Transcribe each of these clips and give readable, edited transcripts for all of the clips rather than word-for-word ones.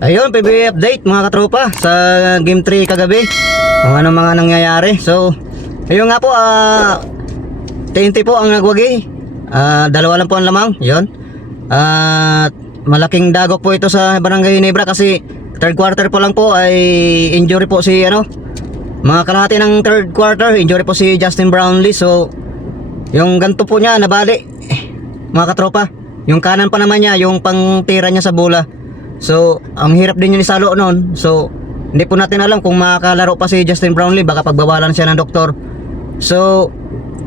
Ayun, PBA update mga katropa sa Game 3 kagabi. Kung ano mga nangyayari. So, ayun nga po, TNT po ang nagwagi. Dalawa lang po ang lamang, yun. At malaking dagok po ito sa Barangay Ginebra kasi third quarter po lang po ay injury po si mga kalahati ng third quarter, injury po si Justin Brownlee. So, yung ganto po niya nabali, mga katropa. Yung kanan pa naman niya, yung pangtira niya sa bola. So, ang hirap din yun isalo noon. So, hindi po natin alam kung makakalaro pa si Justin Brownlee. Baka pagbawalan siya ng doktor. So,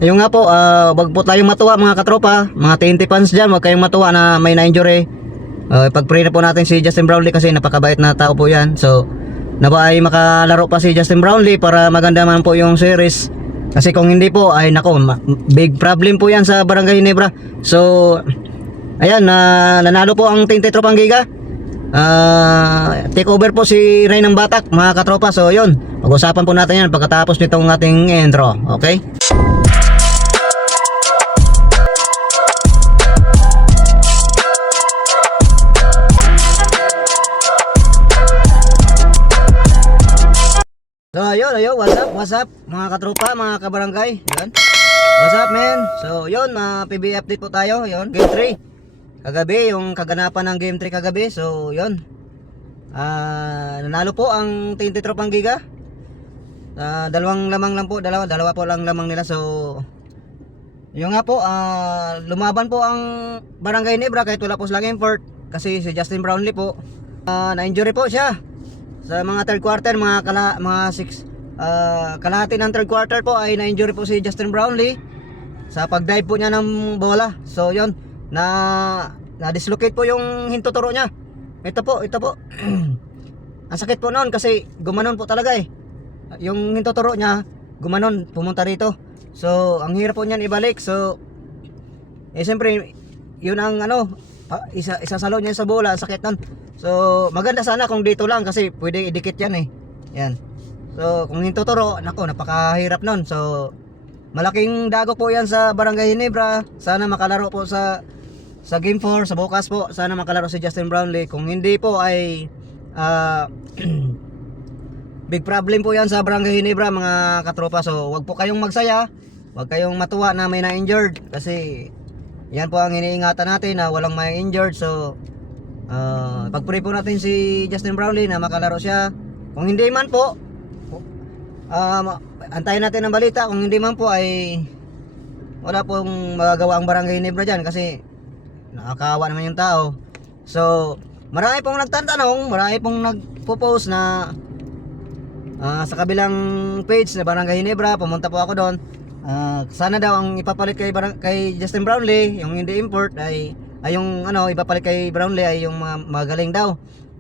yung nga po, wag po tayong matuwa mga katropa. Mga TNT fans dyan, wag kayong matuwa na may na-injury. Pag-pray na po natin si Justin Brownlee kasi napakabait na tao po yan. So, nawa ay makalaro pa si Justin Brownlee para maganda man po yung series. Kasi kung hindi po, ay nako, big problem po yan sa Barangay Ginebra. So, ayan, nanalo po ang TNT Tropang Giga. Take over po si Ray ng Batak mga katropa. So yun, pag-usapan po natin yan pagkatapos nitong ating intro. Okay? So ayun, what's up mga katropa, mga kabarangay. Yun, what's up man. So yun, PBA update po tayo. Yun, Game 3 kagabi, yung kaganapan ng Game 3 kagabi. So yun, nanalo po ang TNT Tropang Giga. Dalawang lamang lang po, dalawa po lang lamang nila. So yung nga po, lumaban po ang Barangay Ginebra kahit wala po silang import. Kasi si Justin Brownlee po, na-injury po siya sa mga third quarter. Kalahati ng third quarter po ay na-injury po si Justin Brownlee sa pag-dive po niya ng bola. So yun, na-dislocate po yung hintuturo niya. Ito po ang sakit po noon kasi gumanon po talaga yung hintuturo niya, gumanon, pumunta rito. So ang hirap po niyan ibalik. So siyempre yun ang isasalo niya sa bola, sakit nun. So maganda sana kung dito lang kasi pwede idikit yan yan. So kung hintuturo, nako, napakahirap nun. So malaking dagok po yan sa Barangay Ginebra. Sana makalaro po sa Game 4, sa bukas po. Sana makalaro si Justin Brownlee. Kung hindi po ay big problem po yan sa Barangay Ginebra mga katropa. So wag po kayong magsaya, wag kayong matuwa na may na-injured. Kasi yan po ang iniingatan natin, na walang may injured. So pag-pray po natin si Justin Brownlee na makalaro siya. Kung hindi man po, antayin natin ang balita. Kung hindi man po ay wala pong magagawa ang Barangay Ginebra dyan kasi nakakawa naman yung tao. So marami pong nagtatanong, marami pong nagpo-post na sa kabilang page na Barangay Ginebra. Pumunta po ako doon. Sana daw ang ipapalit kay Justin Brownlee, yung hindi import, ay yung ipapalit kay Brownlee ay yung mga magaling daw.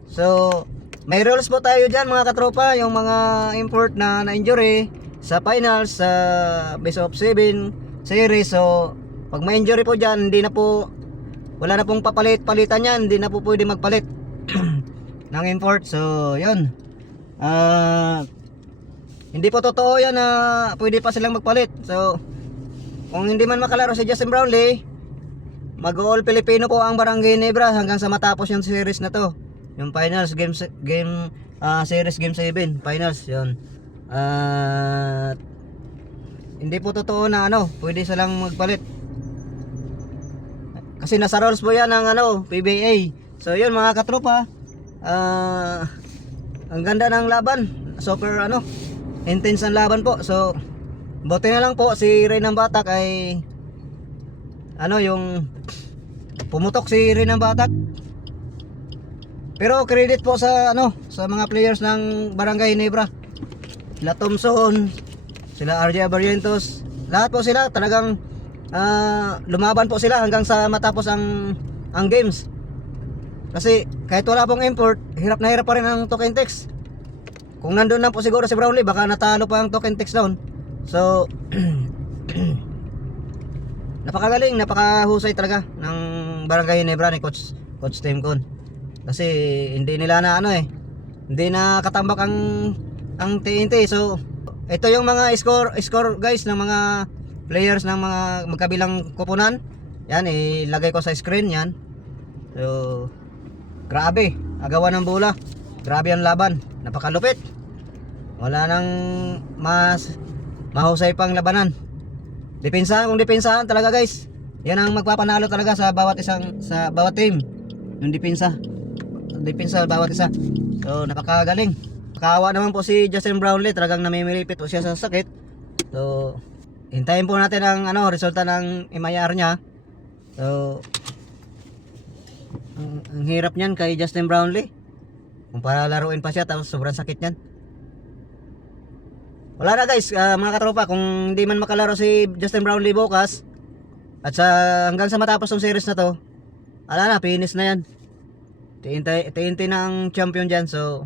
So may rules po tayo dyan mga katropa. Yung mga import na na-injury sa finals, sa best of 7 series. So pag may injury po dyan, wala na pong palitan yan. Hindi na po pwede magpalit ng import. So yun, hindi po totoo yan na pwede pa silang magpalit. So kung hindi man makalaro si Justin Brownlee, mag-all Filipino po ang Barangay Ginebra hanggang sa matapos yung series na to, yung finals, series game 7 finals yun. Hindi po totoo na pwede silang magpalit kasi nasa rules po yan ng PBA. So yun mga katropa, ang ganda ng laban, super intense ang laban po. So buti na lang po si Ray ng Batak ay yung pumutok si Ray ng Batak. Pero credit po sa sa mga players ng Barangay Ginebra, sila Thompson, sila RJ Barrientos, lahat po sila talagang lumaban po sila hanggang sa matapos ang games. Kasi kahit wala pong import, hirap na hirap pa rin ang token text. Kung nandun na po siguro si Brownlee, baka natalo pa ang token text down. So napakagaling, napakahusay talaga ng Barangay Ginebra ni Coach Tim Con. Kasi hindi nila na hindi na katambak ang TNT. So ito yung mga score guys ng mga players ng mga magkabilang koponan. Yan, ilagay ko sa screen yan. So grabe, agawan ng bola. Grabe ang laban, napakalupit. Wala nang mas mahusay pang labanan. Depensahan kung depensahan talaga guys. Yan ang magpapanalo talaga sa bawat team. Yung depensa bawat isa. So napakagaling. Kaawa naman po si Justin Brownlee, talagang namimilipit po siya sa sakit. So hintayin po natin ang resulta ng MIR niya. So ang hirap niyan kay Justin Brownlee. Kung para laruin pa siya tapos sobrang sakit niyan. Wala na guys, mga katropa, kung hindi man makalaro si Justin Brownlee bukas at hanggang sa matapos ng series na to, wala na, finish na yan. TNT na ang champion dyan. So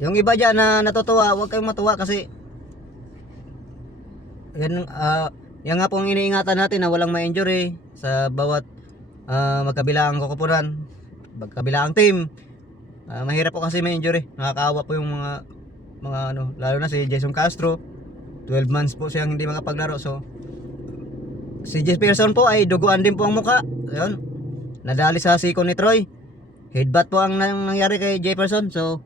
yung iba dyan na natutuwa, huwag kayong matuwa kasi yan nga pong iniingatan natin na walang ma-injury sa bawat magkabilaang kukupunan, magkabilaang team. Mahirap po kasi may injury. Nakakaawa po yung mga lalo na si Jason Castro. 12 months po siyang hindi makapaglaro. So si Jefferson po ay duguan din po ang muka. Ayun, nadali sa siko ni Troy. Headbutt po ang nangyari kay Jefferson. So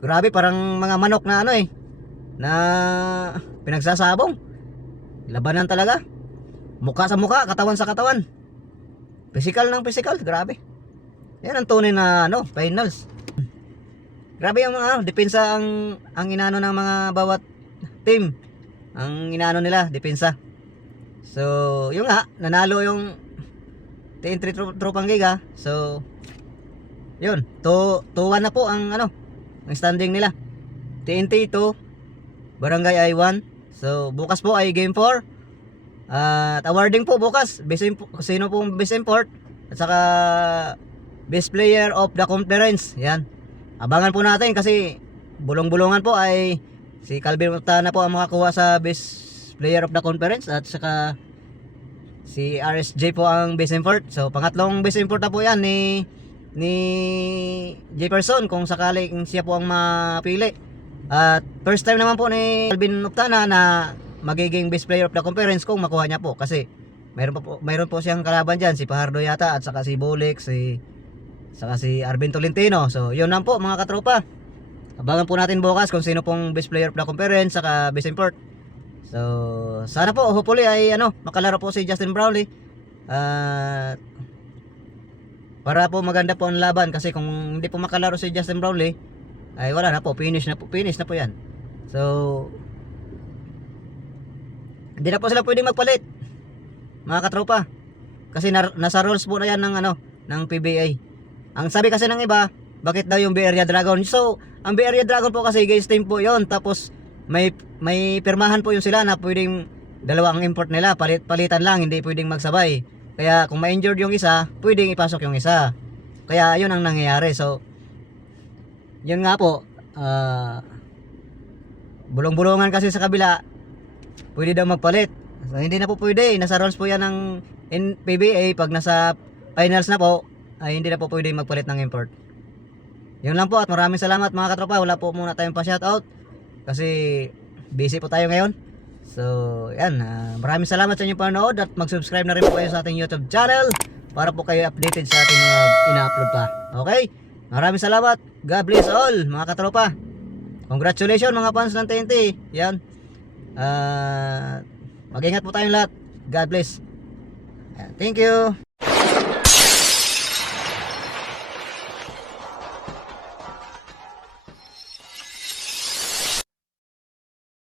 grabe, parang mga manok na na pinagsasabong. Labanan talaga. Muka sa muka, katawan sa katawan. Physical ng physical, grabe. Yan ang tunay na finals. Grabe yung mga depensa ang inano ng mga bawat team. Ang inano nila, depensa. So, yung nga, nanalo yung TNT Tropang Giga. So, yun, 2-1 na po ang ang standing nila. TNT 2, Barangay ay 1. So, bukas po ay game 4. At awarding po bukas, sino pong best import at saka best player of the conference. Yan. Abangan po natin kasi bulong-bulungan po ay si Calvin Montana po ang makakuha sa best player of the conference at saka si RSJ po ang best import. So pangatlong best import na po yan ni Jefferson kung sakaling siya po ang mapili. At first time naman po ni Calvin Montana na magiging best player of the conference kung makuha niya po kasi mayroon po siyang kalaban diyan, si Pajardo yata at saka si Bolex, saka si Arvin Tolentino. So yun lang po mga katropa. Abangan po natin bukas kung sino pong best player of the conference saka best import. So sana po hopefully ay makalaro po si Justin Brownlee. Para po maganda po ang laban kasi kung hindi po makalaro si Justin Brownlee ay wala na po, finish na po yan. So hindi na po sila pwedeng magpalit mga katropa kasi nasa rules po na yan ng PBA. Ang sabi kasi ng iba, bakit daw yung Bay Area Dragon? So ang Bay Area Dragon po kasi guys team po yon, tapos may pirmahan po yung sila na pwedeng dalawa ang import nila, palitan lang, hindi pwedeng magsabay. Kaya kung ma-injured yung isa, pwedeng ipasok yung isa. Kaya yun ang nangyayari. So yun nga po, bulong-bulungan kasi sa kabila, pwede daw magpalit. So hindi na po pwede, nasa rules po yan ng PBA. Pag nasa finals na po ay hindi na po pwede magpalit ng import. Yun lang po at maraming salamat mga katropa. Wala po muna tayong pa-shoutout kasi busy po tayo ngayon. So yan, maraming salamat sa inyong panonood at mag-subscribe na rin po kayo sa ating YouTube channel para po kayo updated sa ating mga ina-upload pa. Okay? Maraming salamat. God bless all mga katropa. Congratulations mga fans ng TNT. Yan. Mag-ingat po tayong lahat. God bless. Thank you.